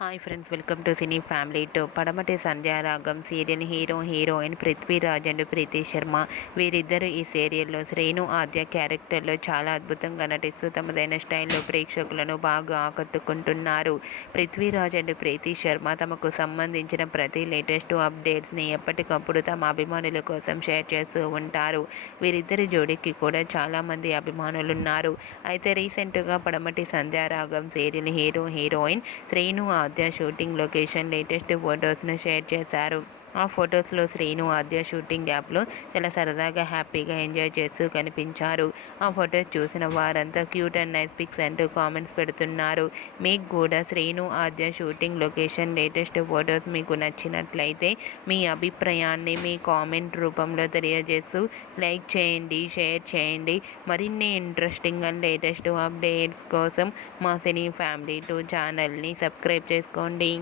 Hi friends, welcome to cine family two. పడమటి Sandhyaragam serial heroine Prithviraj and ప్రీతి శర్మ. వీరిద్దరూ ఈ సీరియల్లో శ్రీను ఆద్య క్యారెక్టర్లో చాలా అద్భుతంగా నటిస్తూ తమదైన స్టైల్లో ప్రేక్షకులను బాగా ఆకట్టుకుంటున్నారు. పృథ్వీరాజ్ అండ్ ప్రీతి శర్మ తమకు సంబంధించిన ప్రతి లేటెస్ట్ అప్డేట్స్ని ఎప్పటికప్పుడు తమ అభిమానుల కోసం షేర్ చేస్తూ ఉంటారు. వీరిద్దరి జోడీకి కూడా చాలామంది అభిమానులున్నారు. అయితే రీసెంట్గా పడమటి సంధ్యారాగం సీరియల్ హీరోయిన్ శ్రీను ఆద్య షూటింగ్ లొకేషన్ లేటెస్ట్ ఫొటోస్ను షేర్ చేశారు. ఆ ఫొటోస్లో శ్రీను ఆద్య షూటింగ్ యాప్లో చాలా సరదాగా హ్యాపీగా ఎంజాయ్ చేస్తూ కనిపించారు. ఆ ఫొటోస్ చూసిన వారంతా క్యూట్ అండ్ నైస్ పిక్స్ అంటూ కామెంట్స్ పెడుతున్నారు. మీకు కూడా శ్రీను ఆద్య షూటింగ్ లొకేషన్ లేటెస్ట్ ఫొటోస్ మీకు నచ్చినట్లయితే మీ అభిప్రాయాన్ని మీ కామెంట్ రూపంలో తెలియజేస్తూ లైక్ చేయండి, షేర్ చేయండి. మరిన్ని ఇంట్రెస్టింగ్ అండ్ లేటెస్ట్ అప్డేట్స్ కోసం మా సినీ ఫ్యామిలీ 2 ఛానల్ని సబ్స్క్రైబ్ చేసుకోండి.